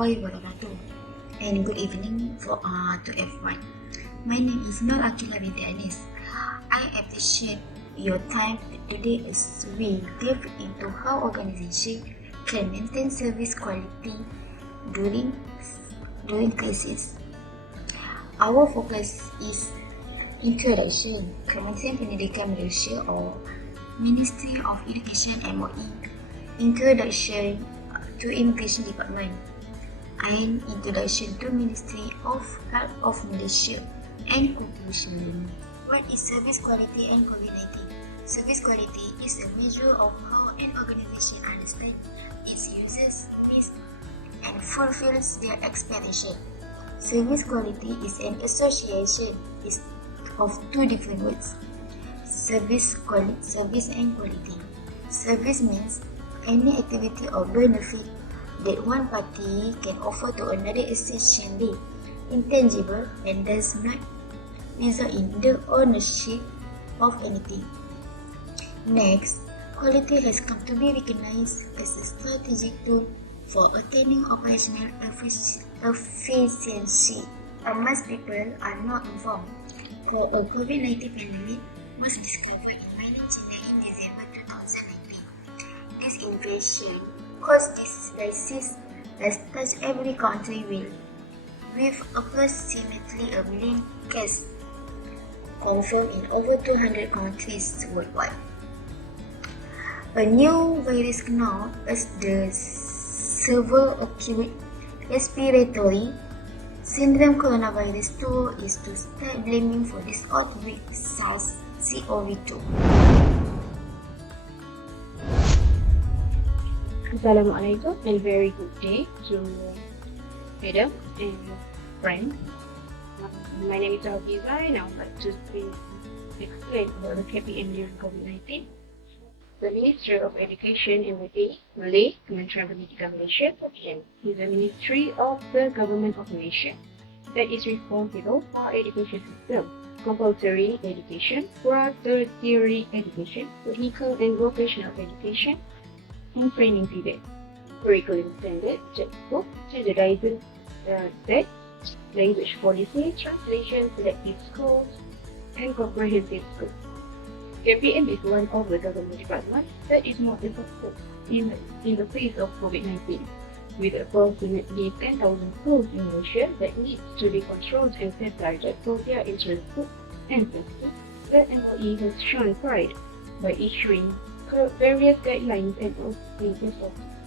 warahmatullahi wabarakatuh, and good evening to everyone. My name is AQILAH binti Anis. I appreciate your time today as we delve into how organizations can maintain service quality during crisis. Our focus is introduction, Kementerian Pendidikan Malaysia or Ministry of Education MOE, introduction to Immigration Department, and introduction to Ministry of Health of Malaysia, and conclusion. What is service quality and COVID-19? Service quality is a measure of how an organization understands its users' needs and fulfills their expectation. Service quality is an association of two different words: service and quality. Service means any activity or benefit that one party can offer to another essentially intangible and does not result in the ownership of anything. Next, quality has come to be recognized as a strategic tool for attaining operational efficiency. Most people are not informed. For a COVID-19 pandemic was discovered in mainland China in December 2019. This invasion caused this crisis that touched every country with approximately 1 million cases confirmed in over 200 countries worldwide. A new virus known as the severe acute respiratory syndrome coronavirus 2 is to start blaming for this outbreak SARS-CoV-2. Assalamualaikum and very good day to HAIDA and friends. My name is HAFIZA and I would like to explain about the KPM during COVID-19. The Ministry of Education in Malay, Kementerian Pendidikan Malaysia, KPM, is a ministry of the Government of Malaysia that is responsible for education system, compulsory education, tertiary education, technical and vocational education, and training period, curriculum standard, textbook, standardized text, language policy, translation, selective schools, and comprehensive schools. KPM is one of the government departments that is more effective in the face of COVID-19, with approximately 10,000 schools in Malaysia that needs to be controlled and safeguarded for their interest and safety. The MOE has shown pride by issuing various guidelines and procedures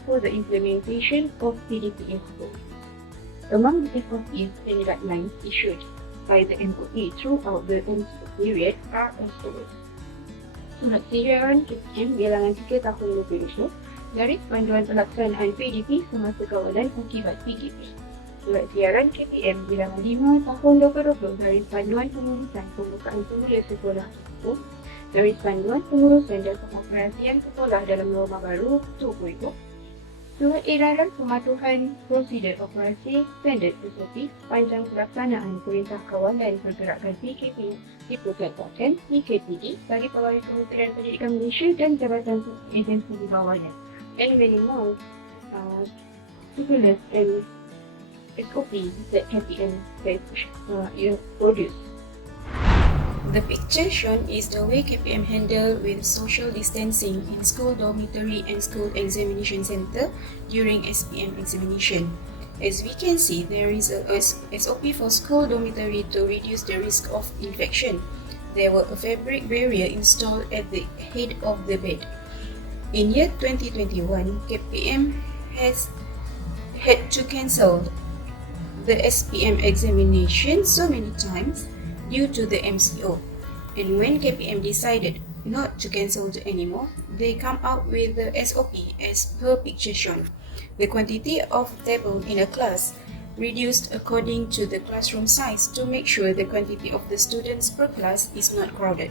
for the implementation of PDP in schools. Among the SOPs and guidelines issued by the MOE throughout the MCO period are as follows. Surat Siaran KPM bilangan 3 tahun 2020 garis panduan pelaksanaan PDP semasa kawalan akibat PKP. Surat Siaran KPM bilangan 5 tahun 2020 garis panduan pengurusan pembukaan semula sekolah itu, garis panduan pengurusan dan pengoperasian sekolah dalam norma baru 2.0. Surat Edaran Pematuhan Prosedur Operasi Standard SOP panjang pelaksanaan Perintah Kawalan Pergerakan PKP dipusatkan PKPD bagi pegawai Kementerian Pendidikan Malaysia dan jabatan agensi di bawahnya, and many more circulars and SOP that KPM has produced. The picture shown is the way KPM handle with social distancing in school dormitory and school examination center during SPM examination. As we can see, there is a SOP for school dormitory to reduce the risk of infection. There were a fabric barrier installed at the head of the bed. In year 2021, KPM has had to cancel the SPM examination so many times due to the MCO. And when KPM decided not to cancel it anymore, they come out with the SOP as per picture shown. The quantity of table in a class reduced according to the classroom size to make sure the quantity of the students per class is not crowded.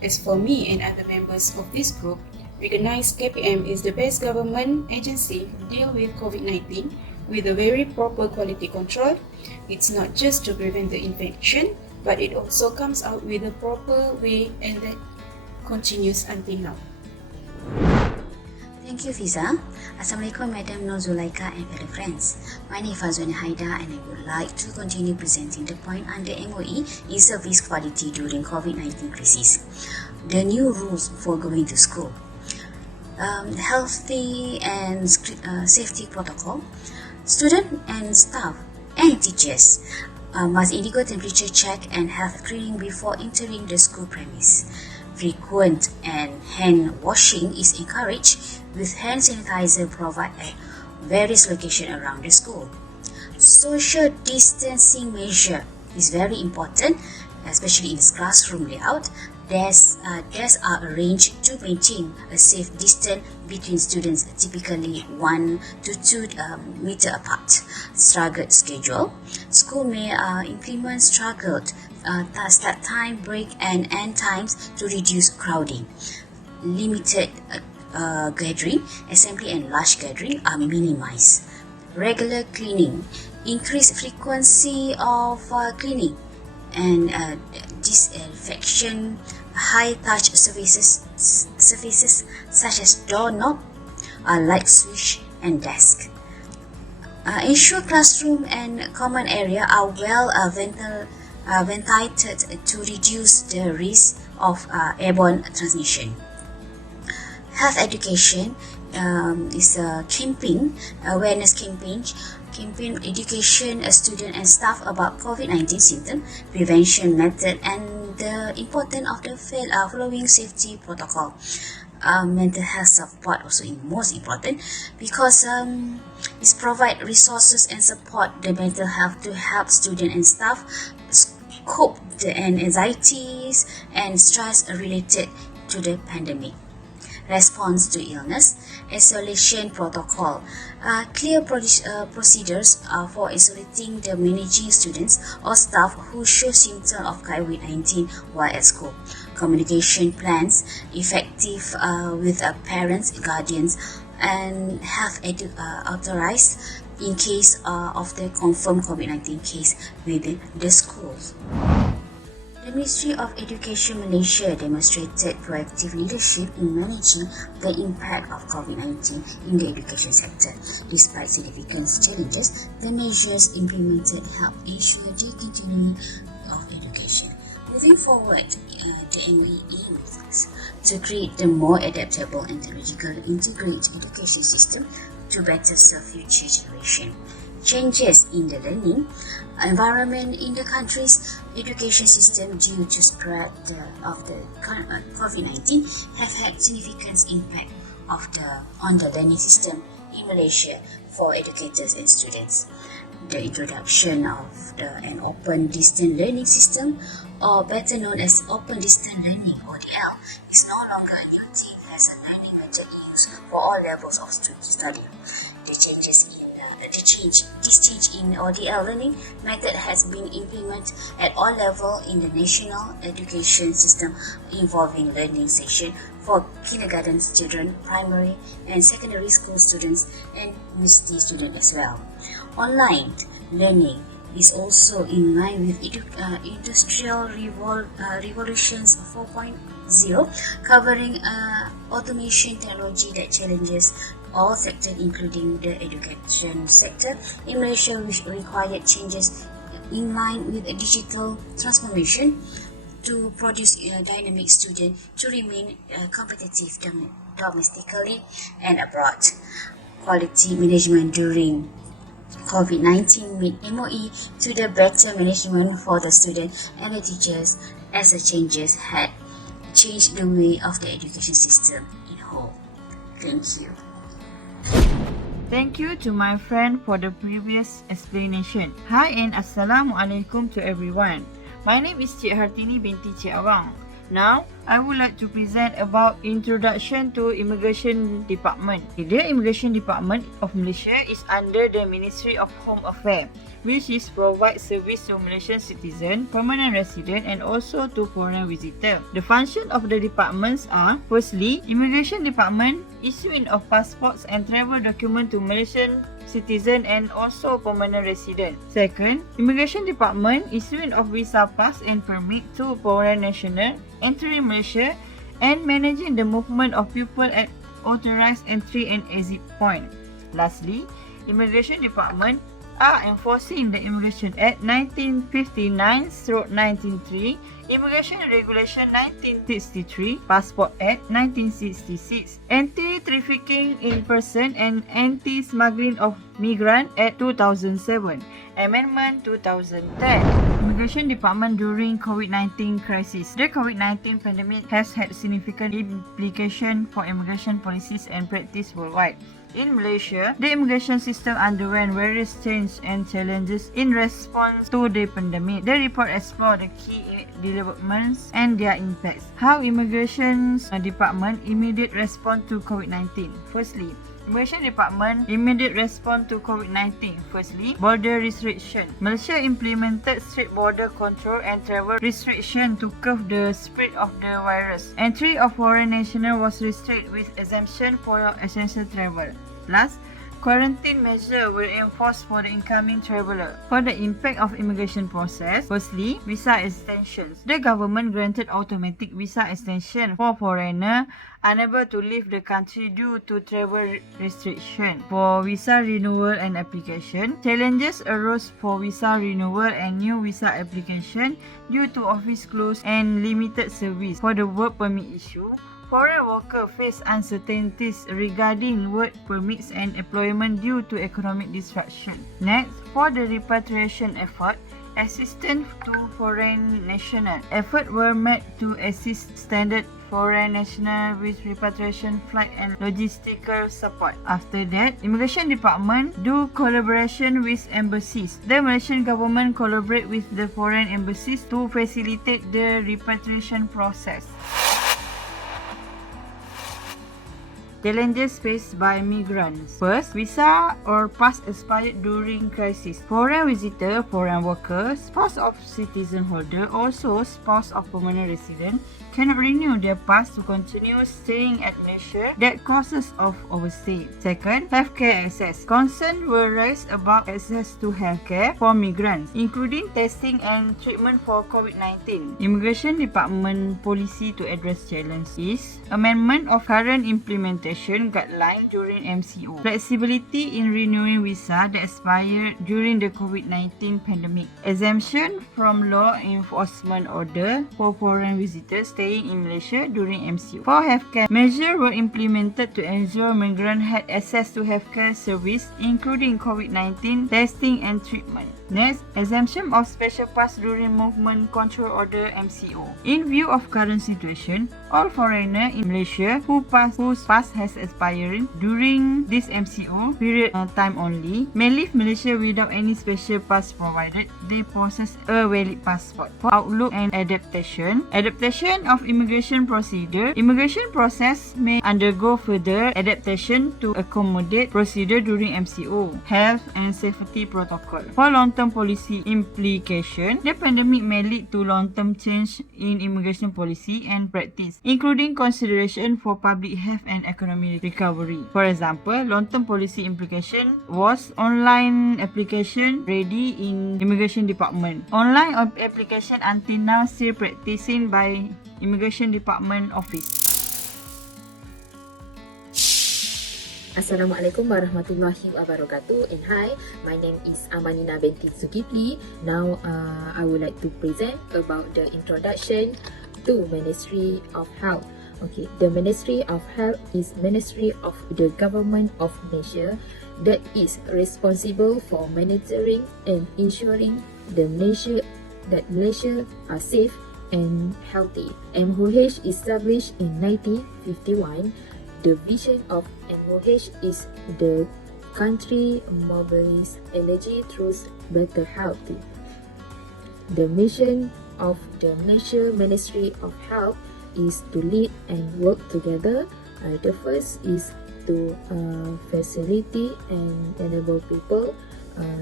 As for me and other members of this group, recognize KPM is the best government agency to deal with COVID-19 with a very proper quality control. It's not just to prevent the infection, but it also comes out with a proper way and that continues until now. Thank you, Fiza. Assalamualaikum, Madam Nur Zulaikha and fellow friends. My name is FAZUANY HAIDA and I would like to continue presenting the point under MOE in service quality during COVID-19 crisis. The new rules for going to school. Healthy and safety protocol. Students and staff and teachers must undergo temperature check and health screening before entering the school premise. Frequent and hand washing is encouraged with hand sanitizer provided at various locations around the school. Social distancing measure is very important, especially in this classroom layout. Desks are arranged to maintain a safe distance between students, typically 1 to 2 meter apart. Staggered schedule. School may implement staggered start time, break and end times to reduce crowding. Limited gathering, assembly and large gathering are minimized. Regular cleaning. Increased frequency of cleaning and disinfection. High touch surfaces such as doorknob, light switch and desk. Ensure classroom and common area are well ventilated to reduce the risk of airborne transmission. Health education is a awareness campaign education students and staff about COVID-19 symptom prevention method and the importance of the following safety protocol. Mental health support also is most important because it provide resources and support the mental health to help students and staff cope the anxieties and stress related to the pandemic. Response to illness, isolation protocol, clear procedures for isolating the managing students or staff who show symptoms of COVID-19 while at school. Communication plans, effective with parents, guardians, and health authorized in case of the confirmed COVID-19 case within the schools. The Ministry of Education Malaysia demonstrated proactive leadership in managing the impact of COVID-19 in the education sector. Despite significant challenges, the measures implemented help ensure the continuing of education. Moving forward, the MOE aims to create the more adaptable and technologically integrated education system to better serve future generations. Changes in the learning environment in the country's education system due to spread of the COVID-19 have had significant impact on the learning system in Malaysia for educators and students. The introduction of an open distance learning system, or better known as open distance learning (ODL), is no longer a new thing as a learning method used for all levels of study. This change in ODL learning method has been implemented at all levels in the national education system, involving learning session for kindergarten children, primary and secondary school students, and university students as well. Online learning is also in line with Industrial Revolutions 4.0, covering automation technology that challenges all sectors including the education sector in Malaysia, which required changes in line with a digital transformation to produce dynamic students to remain competitive domestically and abroad. Quality management during COVID-19 made MOE to the better management for the students and the teachers, as the changes had changed the way of the education system in whole. Thank you. Thank you to my friend for the previous explanation. Hi and Assalamualaikum to everyone. My name is Cik Hartini binti Cik Awang. Now, I would like to present about Introduction to Immigration Department. The Immigration Department of Malaysia is under the Ministry of Home Affairs, which is provide service to Malaysian citizen, permanent resident and also to foreign visitor. The function of the departments are: firstly, Immigration Department issuing of passports and travel document to Malaysian citizen and also permanent resident. Second, Immigration Department issuing of visa pass and permit to foreign national entering Malaysia and managing the movement of people authorized entry and exit point. Lastly, Immigration Department are enforcing the Immigration Act 1959/1903, Immigration Regulation 1963, Passport Act 1966, Anti-Trafficking in Person and Anti-Smuggling of Migrant Act 2007, Amendment 2010. Immigration Department during COVID-19 crisis. The COVID-19 pandemic has had significant implications for immigration policies and practice worldwide. In Malaysia, the immigration system underwent various changes and challenges in response to the pandemic. The report explored the key developments and their impacts. How Immigration Department immediate response to COVID-19. Firstly, Immigration Department immediate response to COVID-19. Firstly, border restriction. Malaysia implemented strict border control and travel restriction to curb the spread of the virus. Entry of foreign nationals was restricted with exemption for essential travel. Last, quarantine measures were enforced for the incoming traveller. For the impact of immigration process, firstly, visa extensions. The government granted automatic visa extension for foreigners unable to leave the country due to travel restriction. For visa renewal and application, challenges arose for visa renewal and new visa application due to office closed and limited service. For the work permit issue, foreign workers face uncertainties regarding work permits and employment due to economic disruption. Next, for the repatriation effort, assistance to foreign nationals. Efforts were made to assist standard foreign nationals with repatriation flight and logistical support. After that, Immigration Department do collaboration with embassies. The Malaysian government collaborate with the foreign embassies to facilitate the repatriation process. Challenges faced by migrants. First, visa or pass expired during crisis. Foreign visitor, foreign workers, spouse of citizen holder, also spouse of permanent resident cannot renew their pass to continue staying at Malaysia that causes of overstay. Second, healthcare access. Concerns were raised about access to healthcare for migrants, including testing and treatment for COVID-19. Immigration Department policy to address challenge is amendment of current implementation guideline during MCO, flexibility in renewing visa that expired during the COVID-19 pandemic, exemption from law enforcement order for foreign visitors staying in Malaysia during MCO. For healthcare, measures were implemented to ensure migrants had access to healthcare service, including COVID-19 testing and treatment. Next, exemption of special pass during movement control order MCO. In view of current situation, all foreigners in Malaysia whose pass has expired during this MCO period time only may leave Malaysia without any special pass provided they possess a valid passport. For outlook and adaptation of immigration procedure, immigration process may undergo further adaptation to accommodate procedure during MCO, health and safety protocol. For long-term policy implication, the pandemic may lead to long-term change in immigration policy and practice, including consideration for public health and economic recovery. For example, long-term policy implication was online application ready in Immigration Department. Online application until now still practicing by Immigration Department Office. Assalamualaikum warahmatullahi wabarakatuh, and hi, my name is AMANINA binti ZULKIFLI. Now I would like to present about the introduction to Ministry of Health. Okay, the Ministry of Health is Ministry of the Government of Malaysia that is responsible for monitoring and ensuring that Malaysia are safe and healthy. MOH established in 1951. The vision of MOH is the country mobilize energy through better health. The mission of the Malaysia Ministry of Health is to lead and work together. The first is to facilitate and enable people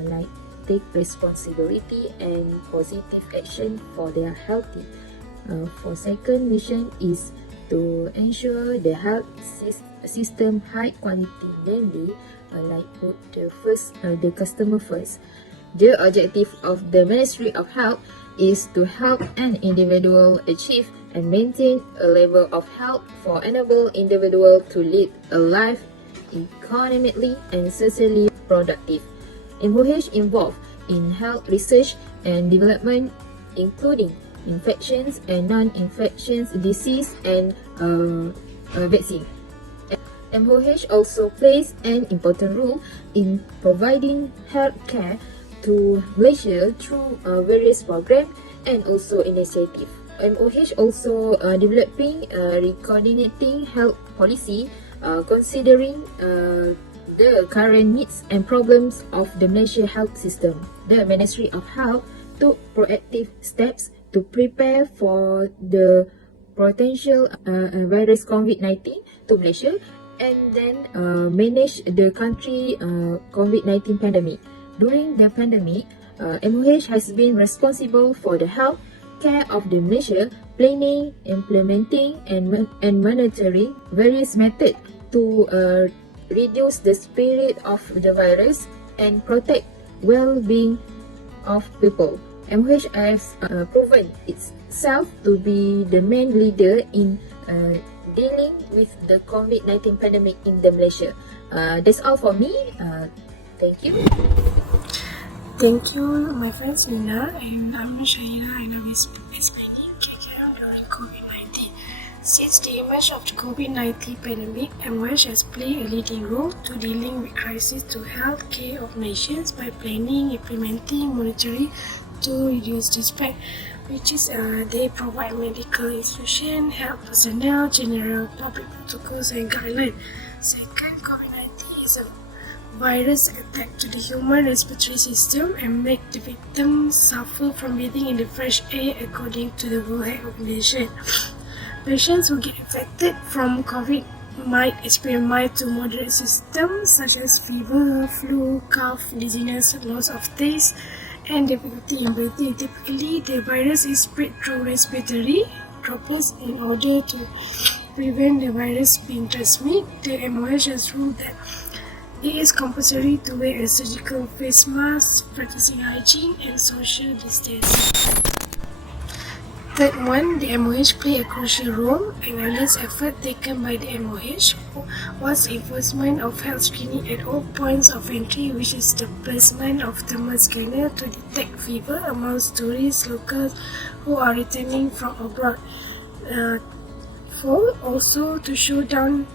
like take responsibility and positive action for their healthy. For second mission is to ensure the health system high quality, namely like put the customer first. The objective of the Ministry of Health is to help an individual achieve and maintain a level of health for enable individual to lead a life economically and socially productive. MOH involved in health research and development, including infections and non-infectious disease and vaccine. MOH also plays an important role in providing health care to Malaysia through various programs and also initiatives. MOH also developing coordinating health policy considering the current needs and problems of the Malaysia health system. The Ministry of Health took proactive steps to prepare for the potential virus COVID-19 to Malaysia and then manage the country COVID-19 pandemic. During the pandemic, MOH has been responsible for the health care of the Malaysia, planning, implementing and monitoring various methods to reduce the spread of the virus and protect well-being of people. MOH has proven itself to be the main leader in dealing with the COVID-19 pandemic in the Malaysia. That's all for me. Thank you. Thank you, my friends Nina and I'm SYAHIRAH and I will be explaining KKM during COVID-19. Since the emergence of the COVID-19 pandemic, MOH has played a leading role to dealing with crisis to health care of nations by planning, implementing, monitoring to reduce the spread, which is they provide medical institution, health personnel, general public protocols and guidelines. Second, COVID-19 is a virus attack to the human respiratory system and make the victims suffer from breathing in the fresh air according to the World Health Organization. Patients who get infected from COVID might experience mild to moderate symptoms such as fever, flu, cough, dizziness, loss of taste, and difficulty in breathing. Typically, the virus is spread through respiratory droplets. In order to prevent the virus being transmitted, the MOH has ruled that it is compulsory to wear a surgical face mask, practicing hygiene and social distancing. Third one, the MOH play a crucial role. An earliest effort taken by the MOH was enforcement of health screening at all points of entry, which is the placement of thermal scanner to detect fever amongst tourists, locals who are returning from abroad. Four, also to slow down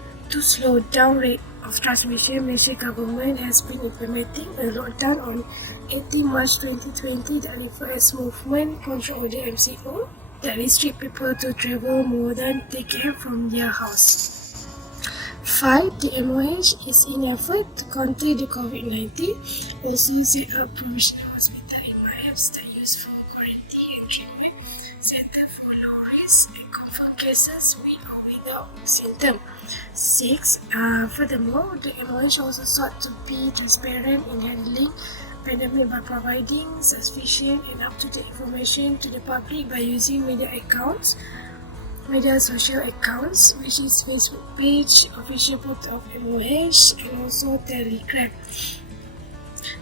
rate of transmission, Malaysia government has been implementing a lockdown on 18 March 2020 that refers as Movement Control Order MCO that restrict people to travel more than 10 km from their house. 5. The MOH is in effort to contain the COVID-19, also set up provisional hospital in MIORs that use for quarantine and treatment, center for low risk and confirmed cases with or without symptoms. 6. Furthermore, the MOH also sought to be transparent in handling pandemic by providing sufficient and up-to-date information to the public by using media social accounts, which is Facebook page, official portal of MOH, and also Telegram.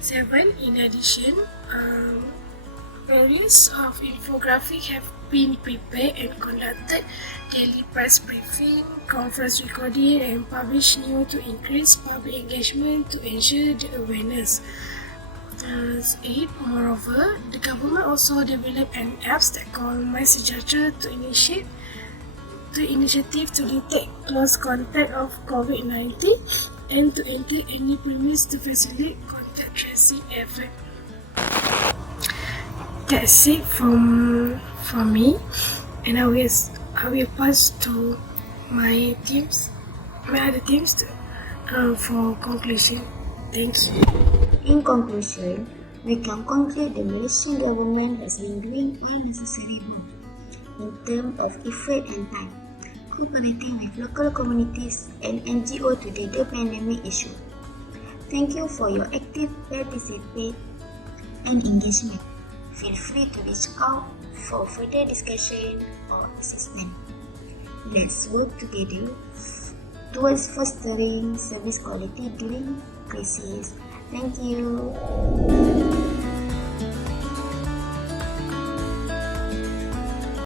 7. In addition, various of infographics have been prepared and conducted daily press briefing, conference recording, and published news to increase public engagement to ensure the awareness. 8. Moreover, the government also developed an app that called My Sejahtera to initiative to detect close contact of COVID-19 and to enter any premise to facilitate contact tracing effort. That's it from me, and I will pass to my other teams for conclusion. Thank you. In conclusion, we can conclude the Malaysian government has been doing all necessary work in terms of effort and time, cooperating with local communities and NGO to deal the pandemic issue. Thank you for your active participation and engagement. Feel free to reach out for further discussion or assistance. Let's work together towards fostering service quality during crisis. Thank you.